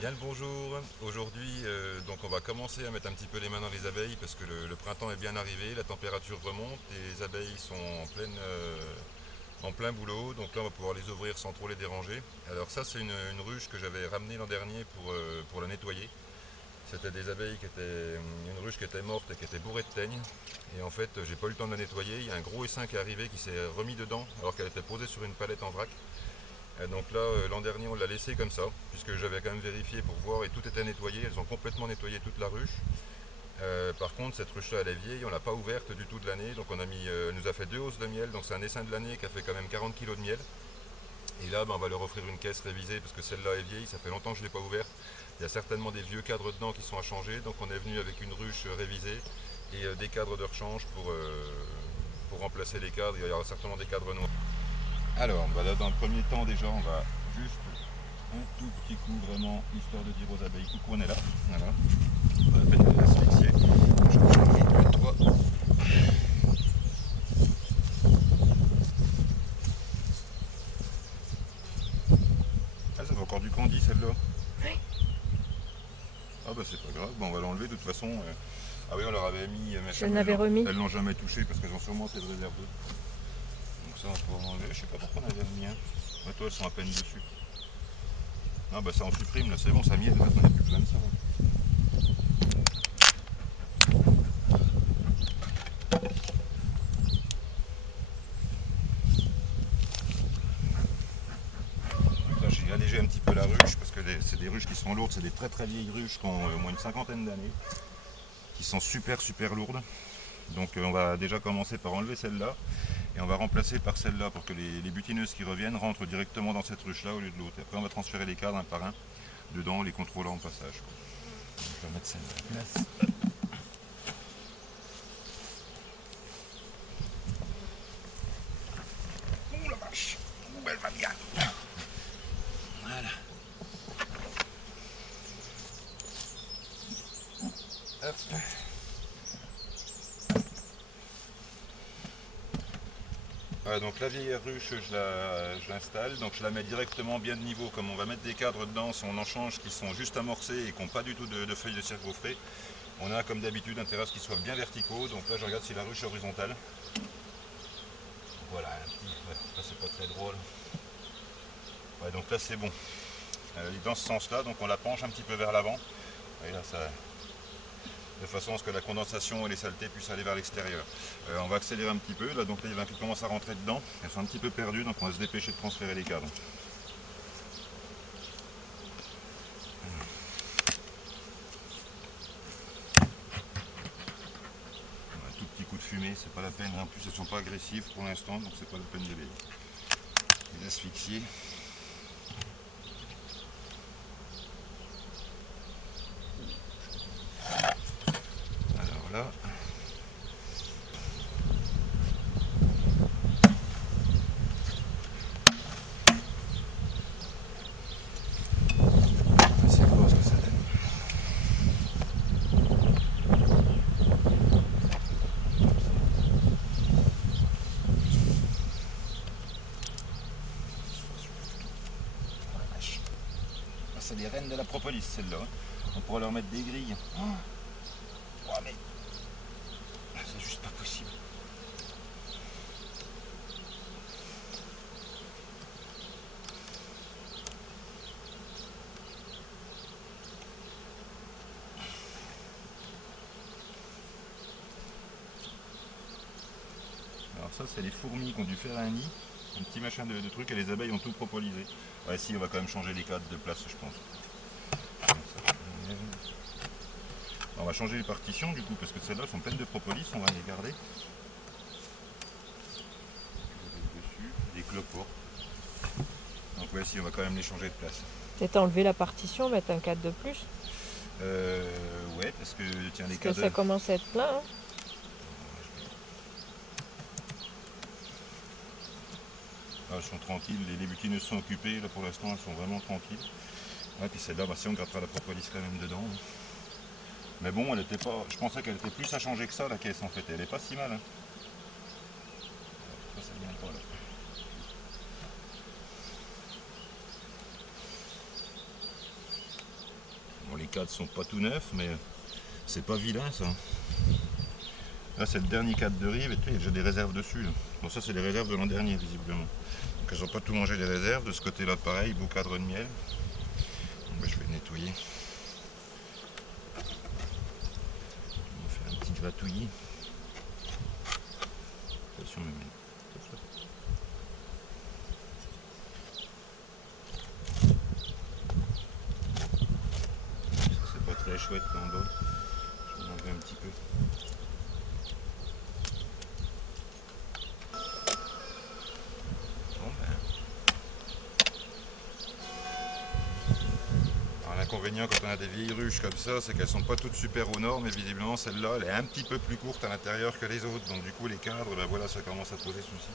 Bien le bonjour. Aujourd'hui, donc on va commencer à mettre un petit peu les mains dans les abeilles parce que le printemps est bien arrivé, la température remonte et les abeilles sont en plein boulot. Donc là, on va pouvoir les ouvrir sans trop les déranger. Alors ça, c'est une ruche que j'avais ramenée l'an dernier pour la nettoyer. C'était des abeilles qui étaient une ruche qui était morte et qui était bourrée de teigne. Et en fait, j'ai pas eu le temps de la nettoyer. Il y a un gros essaim qui est arrivé qui s'est remis dedans alors qu'elle était posée sur une palette en vrac. Et donc là, l'an dernier, on l'a laissé comme ça, puisque j'avais quand même vérifié pour voir et tout était nettoyé. Elles ont complètement nettoyé toute la ruche. Par contre, cette ruche-là, elle est vieille, on l'a pas ouverte du tout de l'année. Donc elle nous a fait 2 hausses de miel. Donc c'est un essaim de l'année qui a fait quand même 40 kilos de miel. Et là, on va leur offrir une caisse révisée parce que celle-là est vieille, ça fait longtemps que je ne l'ai pas ouverte. Il y a certainement des vieux cadres dedans qui sont à changer. Donc on est venu avec une ruche révisée et des cadres de rechange pour remplacer les cadres. Il y aura certainement des cadres noirs. Alors, là, dans le premier temps, déjà, on va juste un tout petit coup, vraiment, histoire de dire aux abeilles, coucou, on est là. Voilà. Pas la peine de les asphyxier. Je vais fermer le toit. Ah, ça fait encore du candy, celle-là. Ah, bah, c'est pas grave. Bon, on va l'enlever, de toute façon. Ah oui, on leur avait mis, Je machin, mais l'avais remis. elles l'ont jamais touché parce qu'elles ont sûrement fait de réserve d'eux. Donc ça, on va pouvoir l'enlever. Je sais pas pourquoi on avait mis un. Ouais, toi, elles sont à peine dessus. Non, bah, ça en supprime, là, c'est bon, ça miel, de toute façon, il n'y a plus besoin de ça. Donc là, j'ai allégé un petit peu la ruche parce que c'est des ruches qui sont lourdes, c'est des très très vieilles ruches qui ont au moins une cinquantaine d'années, qui sont super super lourdes. Donc on va déjà commencer par enlever celle-là et on va remplacer par celle-là pour que les butineuses qui reviennent rentrent directement dans cette ruche-là au lieu de l'autre. Après on va transférer les cadres un par un dedans, les contrôlant en passage. Donc, je vais remettre celle-là en place. Ouh la vache, ouh elle va bien. Voilà. Hop. Voilà, donc la vieille ruche, je l'installe, donc je la mets directement bien de niveau. Comme on va mettre des cadres dedans, si on en change qui sont juste amorcés et qui n'ont pas du tout de feuilles de cire gaufrées, on a comme d'habitude intérêt à ce qu'ils soient bien verticaux. Donc là je regarde si la ruche est horizontale. Voilà, un petit. Ouais, ça c'est pas très drôle. Ouais, donc là c'est bon. Dans ce sens-là, donc on la penche un petit peu vers l'avant. Et là, ça, de façon à ce que la condensation et les saletés puissent aller vers l'extérieur. On va accélérer un petit peu. Là, donc là, il y en a qui commencent à rentrer dedans. Elles sont un petit peu perdues, donc on va se dépêcher de transférer les cadres. Un tout petit coup de fumée, c'est pas la peine. En plus, elles sont pas agressives pour l'instant, donc c'est pas la peine de les asphyxier. Alors là, on va essayer de voir ce que ça donne. Oh la vache. Ah, c'est des reines de la propolis, celle-là. On pourrait leur mettre des grilles. Oh, mais c'est juste pas possible. Alors ça, c'est les fourmis qui ont dû faire un nid, un petit machin de truc, et les abeilles ont tout propolisé. Ouais, si, on va quand même changer les cadres de place, je pense. On va changer les partitions du coup, parce que celles-là sont pleines de propolis, on va les garder. Dessus, des cloportes. Donc ouais, si, on va quand même les changer de place. Peut-être enlever la partition, mettre un cadre de plus. Ouais, parce que tiens, les Parce que cadres. ça commence à être plein. Hein. Ah, elles sont tranquilles, les butineuses sont occupées, là pour l'instant elles sont vraiment tranquilles. Ouais, puis celle-là, si on grattera la propolis quand même dedans. Mais bon, elle était pas. Je pensais qu'elle était plus à changer que ça la caisse en fait, elle est pas si mal. Hein. Ça vient pas là. les cadres sont pas tout neufs, mais c'est pas vilain ça. Là c'est le dernier cadre de rive et il y a déjà des réserves dessus. Là. Bon ça c'est les réserves de l'an dernier visiblement. Donc elles n'ont pas tout mangé les réserves. De ce côté là pareil, beau cadre de miel. Bon, bah, je vais le nettoyer. On va faire un petit gratouillis. Attention même. Ça c'est pas très chouette là en bas. Je vais enlever un petit peu. Bon, ben. Alors, l'inconvénient quand on a des vieilles ruches comme ça, c'est qu'elles sont pas toutes super au nord, mais visiblement celle-là elle est un petit peu plus courte à l'intérieur que les autres. Donc du coup les cadres, ben voilà, ça commence à poser souci.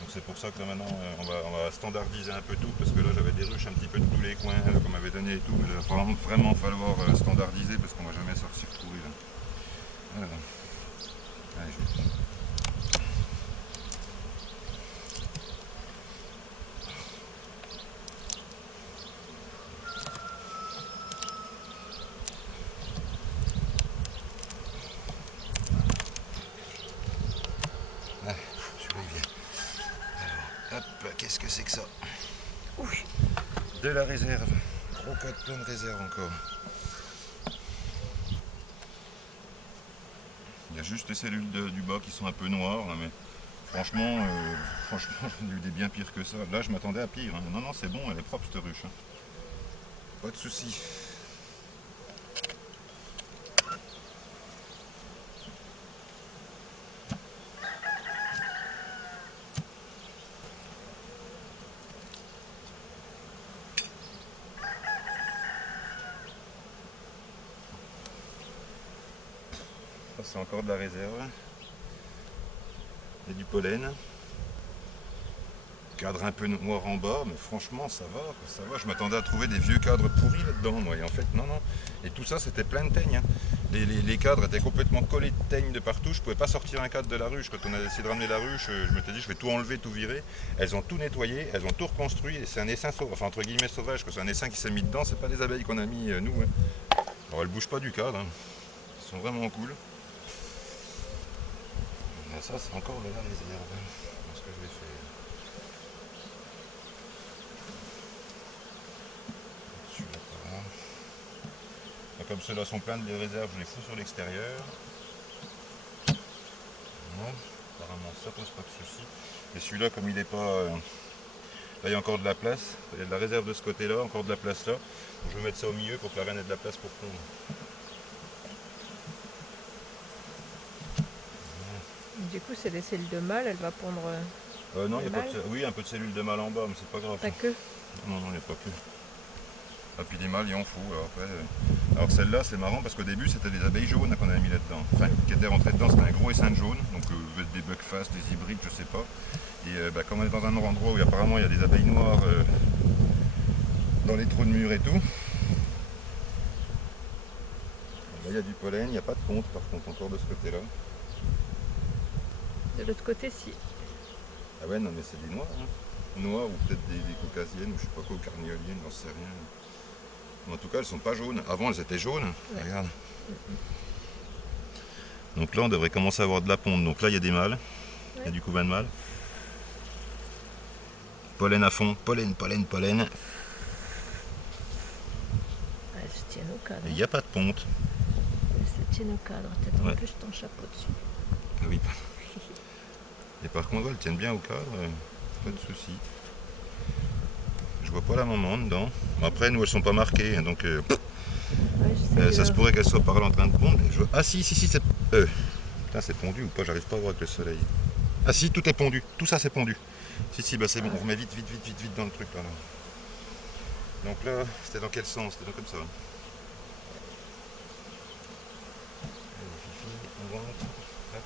Donc c'est pour ça que là maintenant on va standardiser un peu tout, parce que là j'avais des ruches un petit peu de tous les coins qu'on m'avait donné et tout, mais il va vraiment falloir standardiser parce qu'on va jamais s'y retrouver là. Voilà. Allez, celui-là il vient. Alors, hop, qu'est-ce que c'est que ça? Ouf. De la réserve. Gros cas de plein de réserve encore. Il y a juste les cellules du bas qui sont un peu noires, là, mais franchement, j'en ai eu des bien pires que ça. Là, je m'attendais à pire. Hein. Non, non, c'est bon, elle est propre cette ruche. Hein. Pas de soucis. Ça, c'est encore de la réserve. Il y a du pollen. Cadre un peu noir en bas, mais franchement ça va, ça va. Je m'attendais à trouver des vieux cadres pourris là-dedans, moi. Et en fait non, non. Et tout ça c'était plein de teignes. Hein. Les cadres étaient complètement collés de teignes de partout. Je pouvais pas sortir un cadre de la ruche. Quand on a essayé de ramener la ruche, je m'étais dit je vais tout enlever, tout virer. Elles ont tout nettoyé, elles ont tout reconstruit. Et c'est un essaim sauvage, enfin entre guillemets sauvage, que c'est un essaim qui s'est mis dedans. C'est pas des abeilles qu'on a mis nous. Hein. Alors elles bougent pas du cadre. Hein. Elles sont vraiment cool. Et ça c'est encore de la réserve. C'est ce que je vais faire. Comme ceux-là sont pleins de réserves, je les fous sur l'extérieur. Voilà. Apparemment ça pose pas de soucis. Et celui-là, comme il n'est pas... là il y a encore de la place. Il y a de la réserve de ce côté-là, encore de la place là. Donc, je vais mettre ça au milieu pour que la reine ait de la place pour pondre. Du coup, c'est des cellules de mâle, elle va pondre Non, il les y a pas mâles. de... Oui, un peu de cellules de mâle en bas, mais c'est pas grave. Pas que. Non, non, il n'y a pas que. Ah, puis des mâles, il en faut. Alors, après, alors celle-là, c'est marrant parce qu'au début, c'était des abeilles jaunes qu'on avait mis là-dedans. Enfin, qui étaient rentrées dedans, c'était un gros essaim jaune. Donc des buckfast, des hybrides, je sais pas. Et comme on est dans un endroit où apparemment il y a des abeilles noires dans les trous de murs et tout. Là, il y a du pollen, il n'y a pas de ponte par contre encore de ce côté-là. De l'autre côté, si. Ah ouais, non mais c'est des noirs. Hein. Noirs ou peut-être des caucasiennes ou je sais pas quoi, ou carnioliennes, j'en sais rien. Mais en tout cas, elles sont pas jaunes. Avant, elles étaient jaunes. Ouais. Regarde. Donc là, on devrait commencer à avoir de la ponte. Donc là, il y a des mâles. Il y a du couvain de mâles. Pollen à fond. Pollen, pollen, pollen. Elles se tiennent au cadre. Et il n'y a pas de ponte. Elles se tiennent au cadre. Peut-être en plus ton chapeau dessus. Ah oui. Et par contre, elles tiennent bien au cadre. Pas de soucis. Je vois pas la maman dedans. Après, nous, elles sont pas marquées. Donc, ça se pourrait qu'elles soient par là en train de pondre. Ah si, si, si, c'est... Putain, c'est pondu ou pas? J'arrive pas à voir avec le soleil. Ah si, tout est pondu. Tout ça, c'est pondu. Si, si, bah c'est bon. On remet vite, vite, vite, vite, vite dans le truc là. Donc là, c'était dans quel sens? C'était comme ça. Allez, Fifi, on rentre. Hop.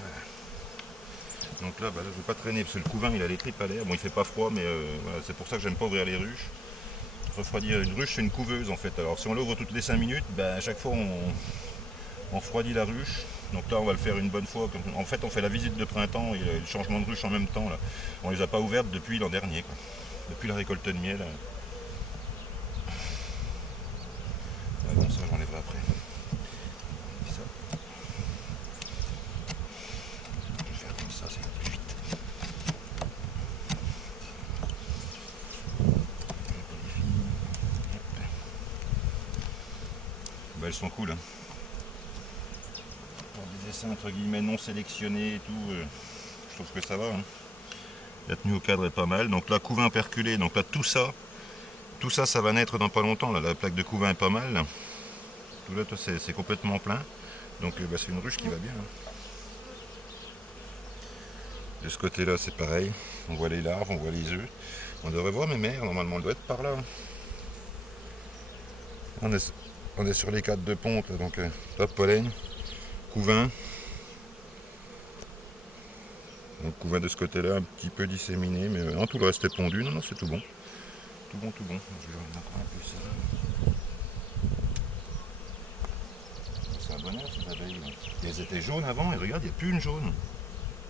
Voilà. Donc là, bah là, je vais pas traîner parce que le couvain, il a les tripes à l'air. Bon, il fait pas froid, mais voilà, c'est pour ça que j'aime pas ouvrir les ruches. Refroidir une ruche, c'est une couveuse en fait. Alors si on l'ouvre toutes les 5 minutes, bah, à chaque fois on refroidit la ruche. Donc là, on va le faire une bonne fois. En fait, on fait la visite de printemps et le changement de ruche en même temps. Là. On les a pas ouvertes depuis l'an dernier, quoi. Depuis la récolte de miel. montrerai après. Ça. Je vais faire comme ça ira plus vite. Bah, elles sont cool. Hein. Pour des essais entre guillemets non sélectionnés et tout, je trouve que ça va. Hein. La tenue au cadre est pas mal. Donc là, couvain perculé. Donc là, tout ça, ça va naître dans pas longtemps. Là. La plaque de couvain est pas mal. Là. Tout là, c'est complètement plein. Donc bah, c'est une ruche qui va bien. Hein. De ce côté-là, c'est pareil. On voit les larves, on voit les œufs. On devrait voir mes mères. Normalement, elle doit être par là. On est sur les 4 de ponte. Là, donc top pollen, couvain. Donc couvain de ce côté-là, un petit peu disséminé. Mais non, tout le reste est pondu. Non, non, c'est tout bon. Tout bon, tout bon. Je vais remettre encore un peu ça. C'est un bonheur ces abeilles. Et elles étaient jaunes avant. Et regarde, il n'y a plus une jaune.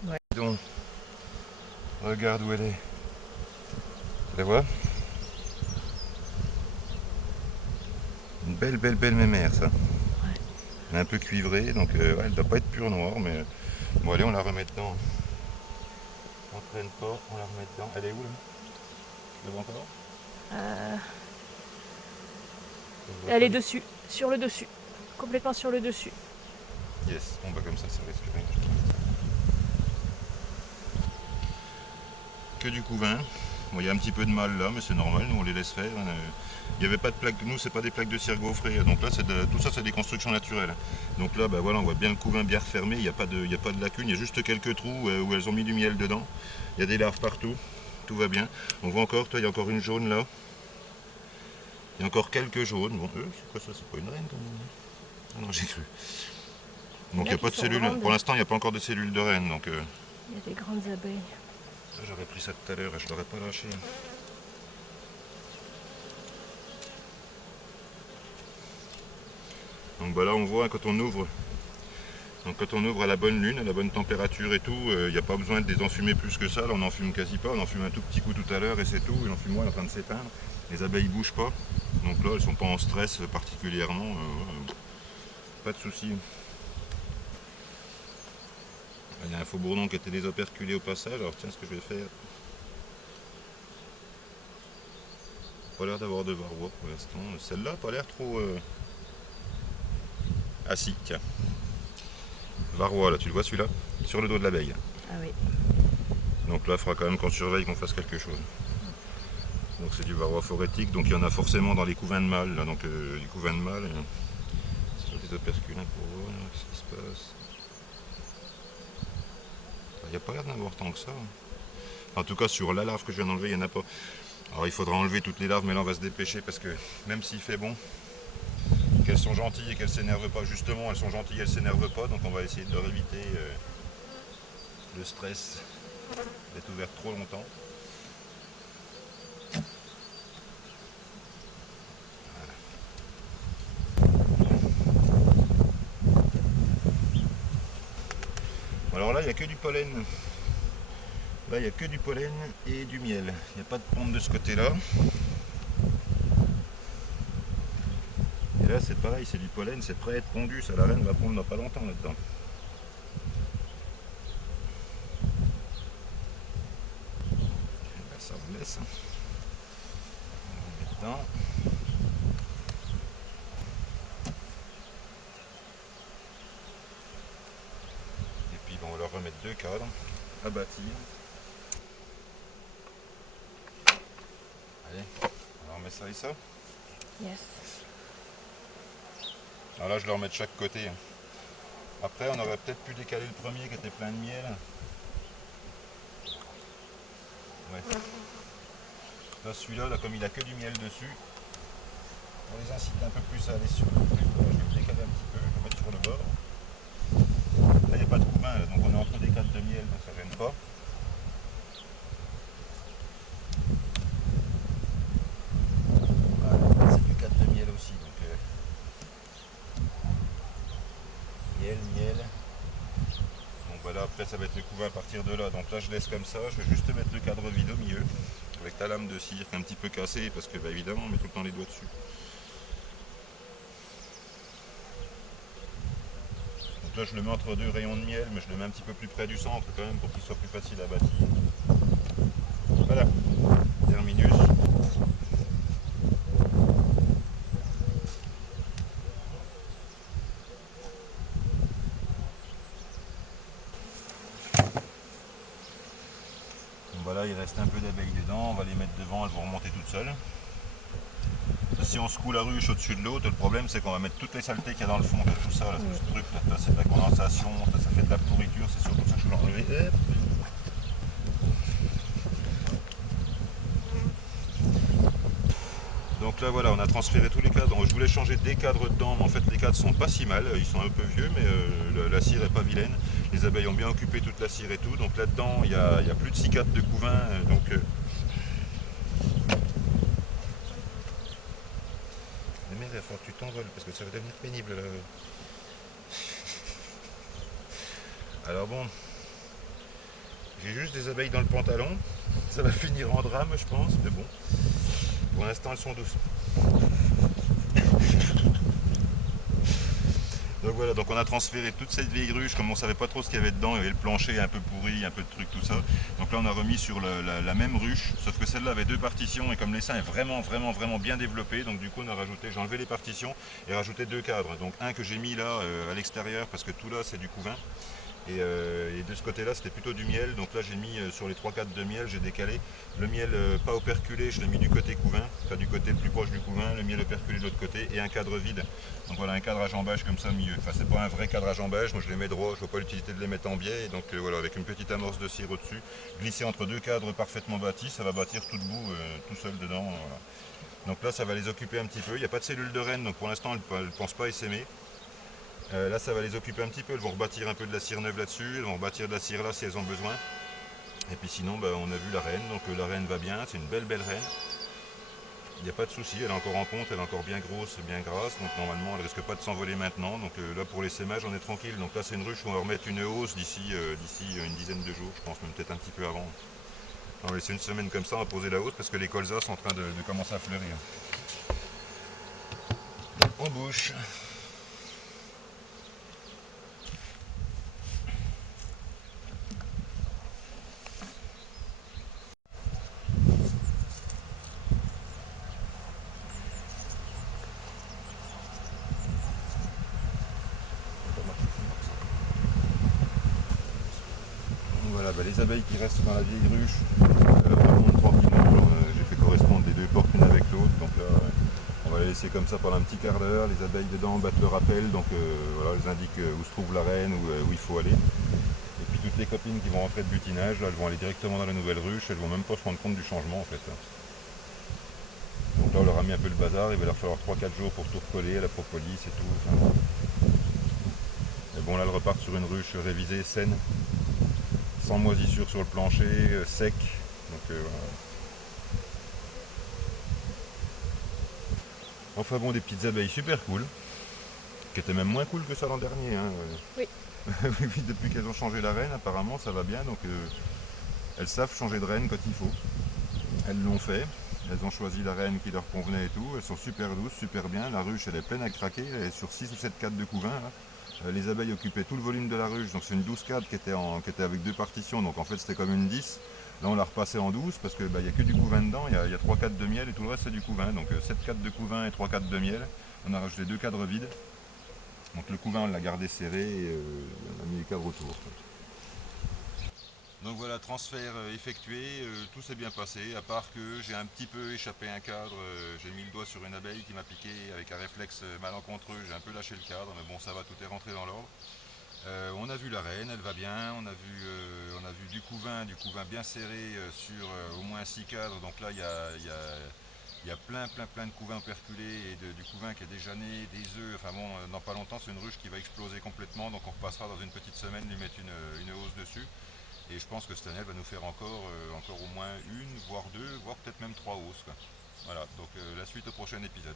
Ouais. Donc, regarde où elle est. Tu la vois? Une belle, belle, belle mémère, ça. Ouais. Elle est un peu cuivrée, donc ouais, elle doit pas être pure noire, mais bon, allez, on la remet dedans. On traîne pas, on la remet dedans. Elle est où là? Tu la vois encore? Euh, Je vois elle pas est les- dessus, sur le dessus. Complètement sur le dessus. Yes, bon bah comme ça risque rien. Que du couvain. Bon, il y a un petit peu de mal là, mais c'est normal, nous on les laisse faire. Il n'y avait pas de plaques, nous c'est pas des plaques de cire gaufrée, donc là tout ça c'est des constructions naturelles. Donc là bah, voilà, on voit bien le couvain bien refermé, il n'y a pas de lacune, il y a juste quelques trous où elles ont mis du miel dedans. Il y a des larves partout, tout va bien. On voit encore, toi il y a encore une jaune là. Il y a encore quelques jaunes. Bon, c'est quoi ça? C'est pas une reine quand même? Ah non, j'ai cru. Il y Donc en il a n'y a qui pas de sont cellules, grandes. pour l'instant il n'y a pas encore de cellules de reine. Donc Il y a des grandes abeilles. j'aurais pris ça tout à l'heure et je l'aurais pas lâché. Donc bah là on voit quand on ouvre. Donc quand on ouvre à la bonne lune, à la bonne température et tout, il n'y a pas besoin de les enfumer plus que ça. Là on en fume quasi pas, on en fume un tout petit coup tout à l'heure et c'est tout. Et on fume moins, elle est en train de s'éteindre. Les abeilles bougent pas. Donc là elles sont pas en stress particulièrement. Pas de souci. Il y a un faux bourdon qui a été désoperculé au passage. Alors tiens, ce que je vais faire. Pas l'air d'avoir de varroa pour l'instant. Celle-là n'a pas l'air trop. Ah si, tiens. Varroa là, tu le vois celui-là? Sur le dos de l'abeille. Ah oui. Donc là il faudra quand même qu'on surveille, qu'on fasse quelque chose. Donc c'est du varroa phorétique, donc il y en a forcément dans les couvains de mâles, là, donc les couvains de mâles, sur des operculins pour voir ce qui se passe. Il n'y a pas l'air d'en avoir tant que ça. En tout cas sur la larve que je viens d'enlever, il n'y en a pas. Alors il faudra enlever toutes les larves, mais là on va se dépêcher parce que même s'il fait bon, qu'elles sont gentilles et qu'elles s'énervent pas, justement elles sont gentilles et elles s'énervent pas, donc on va essayer de leur éviter le stress d'être ouvertes trop longtemps. Alors là il n'y a que du pollen. Là, il n'y a que du pollen et du miel. Il n'y a pas de ponte de ce côté-là. Et là, c'est pareil, c'est du pollen, c'est prêt à être pondu. Ça, la reine va pondre dans pas longtemps là-dedans. Là, ça, on laisse. On le met dedans. Et puis, bon, on va leur remettre deux cadres à bâtir. Allez, on remet ça et ça. Yes. Alors là, je le remets de chaque côté. Après, on aurait peut-être pu décaler le premier qui était plein de miel. Ouais. Là, celui-là, là, comme il a que du miel dessus, on les incite un peu plus à aller sur le plus bas. Je vais le décaler un petit peu, je vais le mettre sur le bord. Là, il n'y a pas de couvain, là, donc on est entre des cadres de miel, donc ça ne gêne pas. Voilà, c'est du cadre de miel aussi, donc miel, miel. Donc voilà, après ça va être le couvain à partir de là. Donc là, je laisse comme ça, je vais juste mettre le cadre vide au milieu, avec la lame de cire qui est un petit peu cassée, parce que bah, évidemment, on met tout le temps les doigts dessus. Donc là je le mets entre deux rayons de miel, mais je le mets un petit peu plus près du centre quand même pour qu'il soit plus facile à bâtir. Voilà, terminus. Donc voilà, il reste un peu d'abeilles dedans, on va les mettre devant, elles vont remonter toutes seules. Si on secoue la ruche au-dessus de l'autre, le problème c'est qu'on va mettre toutes les saletés qu'il y a dans le fond, tout ça, là, tout ce truc, là, c'est de la condensation, ça fait de la pourriture, c'est surtout ça que je voulais enlever. Donc là voilà, on a transféré tous les cadres. Donc, je voulais changer des cadres dedans, mais en fait les cadres sont pas si mal. Ils sont un peu vieux, mais la cire est pas vilaine. Les abeilles ont bien occupé toute la cire et tout. Donc là-dedans, il y a plus de 6 cadres de couvain. Mais merde, il faut que tu t'envoles parce que ça va devenir pénible là. Alors bon, j'ai juste des abeilles dans le pantalon. Ça va finir en drame, je pense. Mais bon, pour l'instant, elles sont douces. Donc voilà, donc on a transféré toute cette vieille ruche, comme on savait pas trop ce qu'il y avait dedans, il y avait le plancher un peu pourri, un peu de trucs, tout ça. Donc là on a remis sur la même ruche, sauf que celle-là avait deux partitions et comme l'essaim est vraiment bien développé, donc du coup on a rajouté, j'ai enlevé les partitions et rajouté deux cadres. Donc un que j'ai mis là à l'extérieur parce que tout là c'est du couvain. Et de ce côté-là, c'était plutôt du miel. Donc là, j'ai mis sur les 3-4 de miel, j'ai décalé. Le miel pas operculé, je l'ai mis du côté couvain, enfin du côté le plus proche du couvain. Le miel operculé de l'autre côté et un cadre vide. Donc voilà, un cadre à jambage comme ça au milieu. Enfin, c'est pas un vrai cadre à jambage, moi je les mets droit, je vois pas l'utilité de les mettre en biais. Et donc voilà, avec une petite amorce de cire au-dessus, glisser entre deux cadres parfaitement bâtis, ça va bâtir tout debout, tout seul dedans. Voilà. Donc là, ça va les occuper un petit peu. Il n'y a pas de cellule de reine, donc pour l'instant, elles ne pensent pas essaimer. Là, ça va les occuper un petit peu. Elles vont rebâtir un peu de la cire neuve là-dessus. Elles vont rebâtir de la cire là si elles ont besoin. Et puis sinon, bah, on a vu la reine. Donc la reine va bien. C'est une belle reine. Il n'y a pas de souci. Elle est encore en ponte. Elle est encore bien grosse, bien grasse. Donc normalement, elle risque pas de s'envoler maintenant. Donc là, pour les sémages, on est tranquille. Donc là, c'est une ruche où on va remettre une hausse d'ici une dizaine de jours. Je pense même peut-être un petit peu avant. On va laisser une semaine comme ça. On va poser la hausse parce que les colzas sont en train de commencer à fleurir. On bouche. Voilà, bah, les abeilles qui restent dans la vieille ruche remontent tranquillement. J'ai fait correspondre les deux portes l'une avec l'autre. Donc là, on va les laisser comme ça pendant un petit quart d'heure. Les abeilles dedans battent le rappel. Donc voilà, elles indiquent où se trouve la reine, où il faut aller. Et puis toutes les copines qui vont rentrer de butinage, là, elles vont aller directement dans la nouvelle ruche. Elles vont même pas se rendre compte du changement en fait. Donc là, on leur a mis un peu le bazar. Il va leur falloir 3-4 jours pour tout recoller, la propolis et tout. Enfin, mais bon, là, elles repartent sur une ruche révisée, saine, sans moisissure sur le plancher, sec. Donc voilà. Enfin bon, des petites abeilles super cool, qui étaient même moins cool que ça l'an dernier. Hein. Oui. Oui, depuis qu'elles ont changé la reine, apparemment ça va bien. Donc elles savent changer de reine quand il faut. Elles l'ont fait. Elles ont choisi la reine qui leur convenait et tout. Elles sont super douces, super bien. La ruche elle est pleine à craquer. Elle est sur 6 ou 7 cadres de couvain. Là. Les abeilles occupaient tout le volume de la ruche. Donc c'est une 12 cadres qui était avec deux partitions. Donc en fait c'était comme une 10. Là on l'a repassé en 12 parce qu'il n'y a que du couvain dedans. Il y a 3 cadres de miel et tout le reste c'est du couvain. Donc 7 cadres de couvain et 3 cadres de miel. On a rajouté deux cadres vides. Donc le couvain on l'a gardé serré et on a mis les cadres autour. Donc voilà, transfert effectué, tout s'est bien passé, à part que j'ai un petit peu échappé un cadre, j'ai mis le doigt sur une abeille qui m'a piqué avec un réflexe malencontreux, j'ai un peu lâché le cadre, mais bon ça va, tout est rentré dans l'ordre. On a vu la reine, elle va bien, on a vu du couvain bien serré sur au moins 6 cadres, donc là il y a plein de couvains perculés et du couvain qui est déjà né, des œufs, enfin bon, dans pas longtemps c'est une ruche qui va exploser complètement, donc on repassera dans une petite semaine lui mettre une hausse dessus. Et je pense que cette année, elle va nous faire encore au moins une, voire deux, voire peut-être même trois hausses. Quoi. Voilà, donc la suite au prochain épisode.